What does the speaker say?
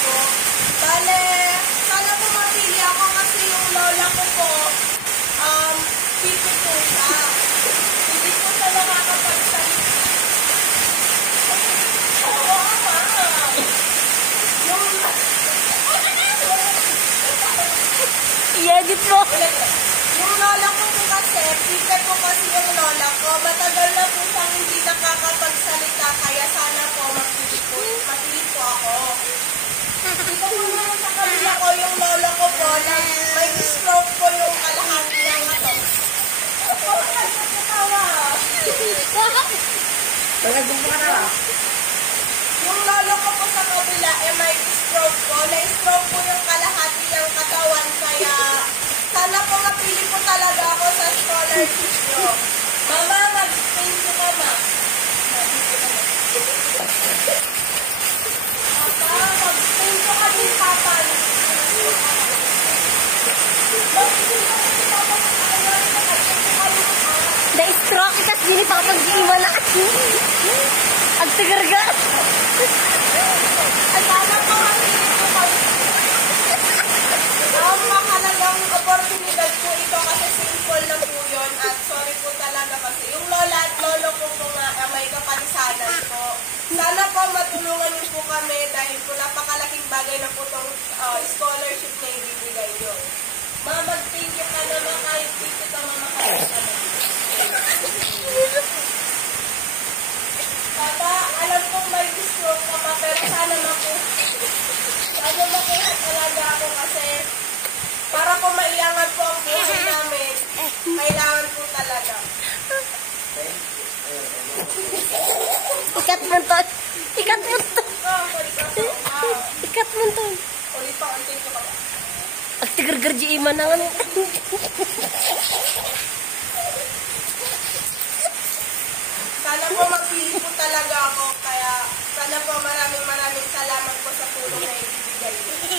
po. Bale, sana po mapili ako kasi yung lola ko po, pipi po siya. Hindi po siya nakakapagsalita. Oo, ama. I-edit mo. Yung lola ko po kasi, pipi po kasi yung lola ko. Matagal na po siyang hindi nakakapagsalita, kaya sana po mapili po ako. Dito po naman sa kabila ko, yung lola ko po, na may stroke po yung kalahati ng ato. Ako, nagkakatawa. Yung lolo ko po sa kabila, may stroke po. Na-stroke po yung kalahati ng katawan, kaya sana po mapili po talaga ako sa scholarship nyo. Mama, mag-thank you, mama. Papa, mag-thank you ka din, papa. Na-stroke ikas din ipapag-iwan na. Ang tigarga. Sana po mapili po kayo. Mahalagang oportunidad po ito kasi simple na po yun at sorry po talaga kasi yung lola at lolo ko po nga may kapalisanan po. Sana po matulungan niyo po kami dahil po napakalaking bagay na po itong scholarship na ibibigay nyo. Mama, mag-thank you ka naman kahit dito ka mamakasal ka naman. Papa, alam kong may stroke ka pa pero sana makuha talaga ako kasi para po maiangat po ang buhay namin, kailangan po talaga. Ikat mo to. Ikat mo to. Ikat mo to. Ulit pa, ang thank you ka ba? Ang tigargar di iman na nga. Sana po magpili po talaga ako, kaya sana po maraming salamat po sa tulong na ibibigay niyo.